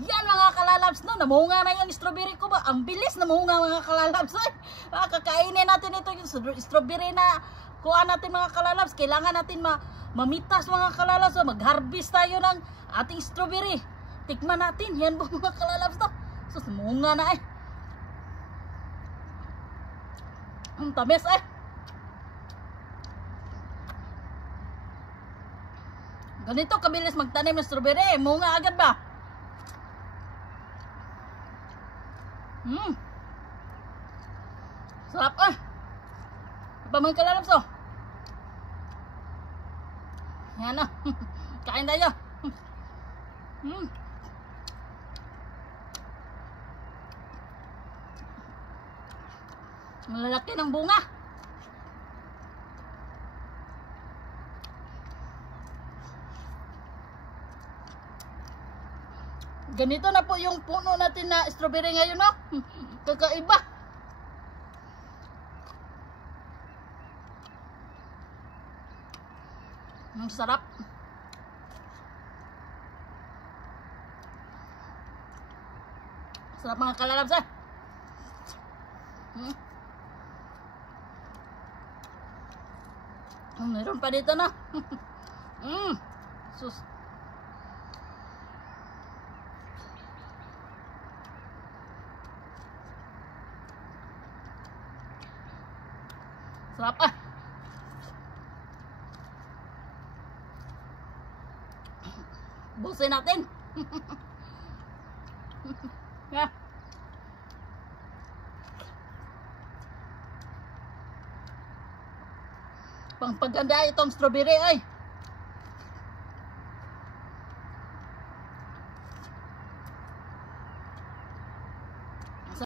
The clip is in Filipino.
Yan mga kalalabs, no? Namunga na yung strawberry ko ba? Ang bilis namunga mga kalalabs. Kakainin natin ito yung strawberry na kuha natin mga kalalabs. Kailangan natin mamitas mga kalalabs. So, mag-harvest tayo ng ating strawberry. Tikman natin. Yan po mga kalalabs to. So, namunga na eh. Ang tamis eh. Ganito kabilis magtanim ng strawberry eh. Munga agad ba? Sarap ah. Apa mga kalalabs oh. Yan na. Kain tayo. Malalaki ng bunga. Ganito na po yung puno natin na strawberry ngayon, no? Kakaiba. Ang sarap. Sarap mga kalalabs eh. Meron pa dito na. Sus. Sarap ah. Busin natin. Yeah. Pangpaganda itong strawberry ay.